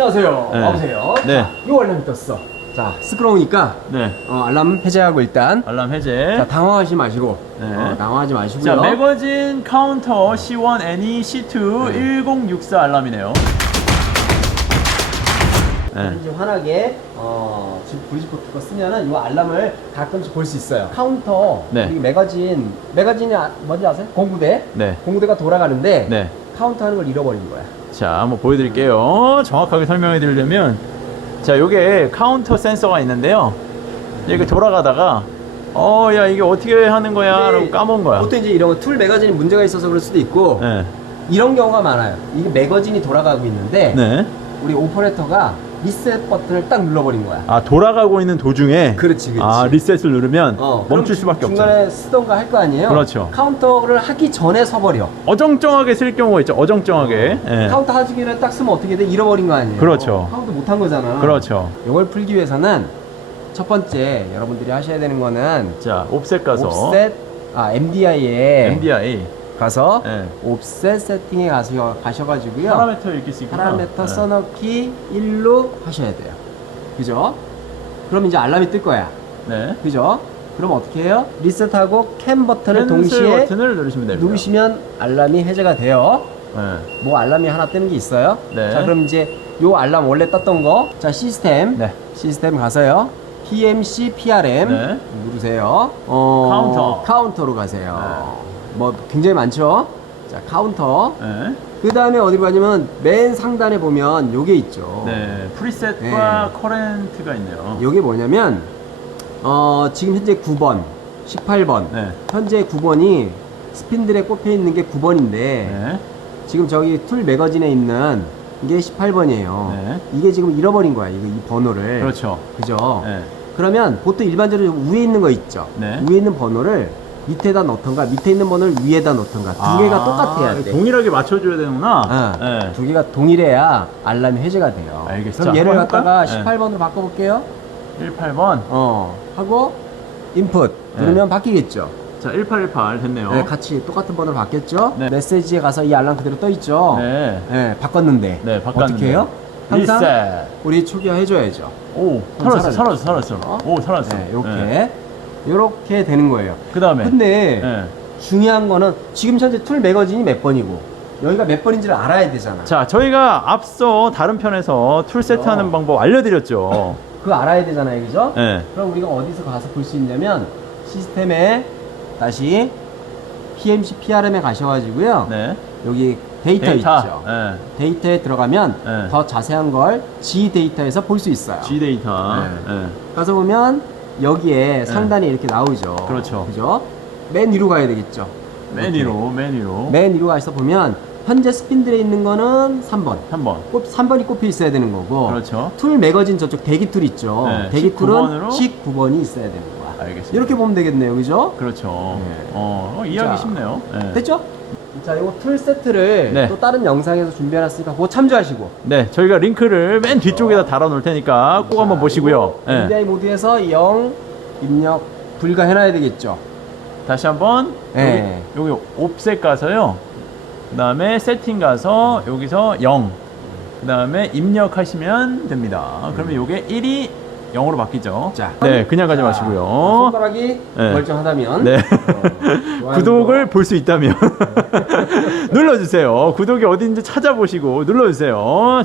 안녕하세요. 네. 와보세요. 네. 자, 이거 알람이 떴어. 자, 시끄러우니까 네. 어, 알람 해제하고 일단. 알람 해제. 자, 당황하지 마시고. 네. 어, 당황하지 마시고요. 자, 매거진 카운터 C1 애니 C2 네. 1064 알람이네요. 네. 이제 환하게 어, 지금 브리지포트 거 쓰면은 이 알람을 가끔씩 볼 수 있어요. 카운터 네. 우리 매거진 매거진이 아- 뭔지 아세요? 공구대. 네. 공구대가 돌아가는데 네. 카운터 하는 걸 잃어버린 거야. 자, 한번 보여드릴게요. 정확하게 설명해 드리려면, 자, 요게 카운터 센서가 있는데요. 이렇게 돌아가다가, 어, 야, 이게 어떻게 하는 거야? 라고 까먹은 거야. 보통 이제 이런 거 툴 매거진이 문제가 있어서 그럴 수도 있고 네. 이런 경우가 많아요. 이게 매거진이 돌아가고 있는데 네. 우리 오퍼레이터가 리셋 버튼을 딱 눌러버린 거야. 아, 돌아가고 있는 도중에. 그렇지, 그렇지. 아, 리셋을 누르면 어, 멈출 그럼 수밖에 없죠. 중간에 쓰던가 할 거 아니에요? 그렇죠. 카운터를 하기 전에 서버려. 어정쩡하게 쓸 경우가 있죠. 어정쩡하게. 예. 카운터 하기 전에 딱 쓰면 어떻게 돼? 잃어버린 거 아니에요? 그렇죠. 카운터 못 한 거잖아. 그렇죠. 이걸 풀기 위해서는 첫 번째 여러분들이 하셔야 되는 거는 자, 옵셋 가서. 옵셋 아 MDI에 MDI. 가서 예. 옵셋 세팅에 가서 가셔가지고요. 파라메터 읽을 수 있구나. 파라메터 예. 써넣기 1로 하셔야 돼요. 그죠? 그럼 이제 알람이 뜰 거야. 네. 그죠? 그럼 어떻게 해요? 리셋하고 캠 버튼을 동시에 버튼을 누르시면 됩니다. 누르시면 알람이 해제가 돼요. 네. 뭐 알람이 하나 뜨는 게 있어요. 네. 자, 그럼 이제 요 알람 원래 떴던 거. 자, 시스템. 네. 시스템 가서요. PMC, PRM 네. 누르세요. 어, 카운터. 카운터로 가세요. 뭐 굉장히 많죠. 자, 카운터. 네. 그 다음에 어디로 가냐면 맨 상단에 보면 요게 있죠. 네, 프리셋과 커렌트가 있네요. 요게 뭐냐면 어, 지금 현재 9번, 18번. 네. 현재 9번이 스핀들에 꼽혀 있는 게 9번인데 네. 지금 저기 툴 매거진에 있는 이게 18번이에요. 네. 이게 지금 잃어버린 거야. 이거 이 번호를. 그렇죠. 그죠? 네. 그러면 보통 일반적으로 위에 있는 거 있죠. 네. 위에 있는 번호를 밑에다 넣던가 밑에 있는 번호를 위에다 넣던가 두 개가 똑같아야 돼. 아, 동일하게 맞춰줘야 되는구나. 어, 네. 두 개가 동일해야 알람이 해제가 돼요. 알겠어. 그럼 자, 얘를 갖다가 해볼까요? 18번으로 바꿔볼게요. 18번. 어, 하고 인풋 네. 누르면 바뀌겠죠. 자, 1818 됐네요. 네, 같이 똑같은 번호로 바뀌었죠. 네. 메시지에 가서 이 알람 그대로 떠 있죠. 네. 네, 바꿨는데. 네, 바꿨는데. 어떻게 해요? 항상 리셋. 우리 초기화 해줘야죠. 오, 그럼 살았어, 살았어, 살았어. 어? 오, 살았어. 네, 이렇게 이렇게 되는 거예요. 그 다음에. 근데 네. 중요한 거는 지금 현재 툴 매거진이 몇 번이고 여기가 몇 번인지를 알아야 되잖아. 자, 저희가 앞서 다른 편에서 툴 세트하는 어. 방법 알려드렸죠. 그거 알아야 되잖아요, 그죠? 네. 그럼 우리가 어디서 가서 볼 수 있냐면 시스템에 다시 PMC PRM에 가셔가지고요. 네. 여기 데이터, 있죠. 네. 데이터에 들어가면 네. 더 자세한 걸 G 데이터에서 볼 수 있어요. G 데이터. 네. 네. 가서 보면 여기에 상단에 이렇게 나오죠. 그렇죠. 그죠? 맨 위로 가야 되겠죠. 맨. 위로, 맨 위로. 맨 위로 가서 보면 현재 스핀들에 있는 거는 3번. 3번. 꼽, 3번이 꼽혀 있어야 되는 거고. 그렇죠. 툴 매거진 저쪽 대기 툴 있죠. 네, 대기 19 툴은 번으로? 19번이 있어야 되는 거야. 알겠습니다. 이렇게 보면 되겠네요. 그죠? 그렇죠. 네. 어, 어, 이해하기 자, 쉽네요. 네. 됐죠? 자, 요거 툴 세트를 네. 또 다른 영상에서 준비해놨으니까 그거 참조하시고. 네, 저희가 링크를 맨 뒤쪽에다 달아 놓을 테니까 꼭 한번 보시고요. 네. MDI 모드에서 0 입력 불가 해놔야 되겠죠. 다시 한번 네. 여기, 여기 옵셋 가서요. 그 다음에 세팅 가서 여기서 0. 그 다음에 입력하시면 됩니다. 그러면 이게 1이 0으로 바뀌죠. 자. 네, 그냥 가지 자, 마시고요. 손가락이 네. 멀쩡하다면. 네. 어. 구독을 볼 수 있다면 눌러주세요. 구독이 어딘지 찾아보시고 눌러주세요.